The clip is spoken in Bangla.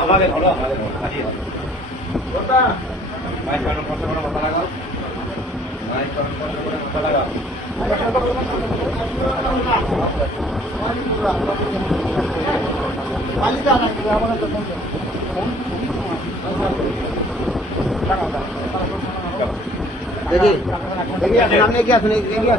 আমাকে ধরো ধরো হারিয়ে মায়ের কারণ কষ্ট করে মাথা লাগাও মায়ের কারণ কষ্ট করে মাথা লাগাও দেখি দেখি देखिए देखिए सामने क्या सुने देखिए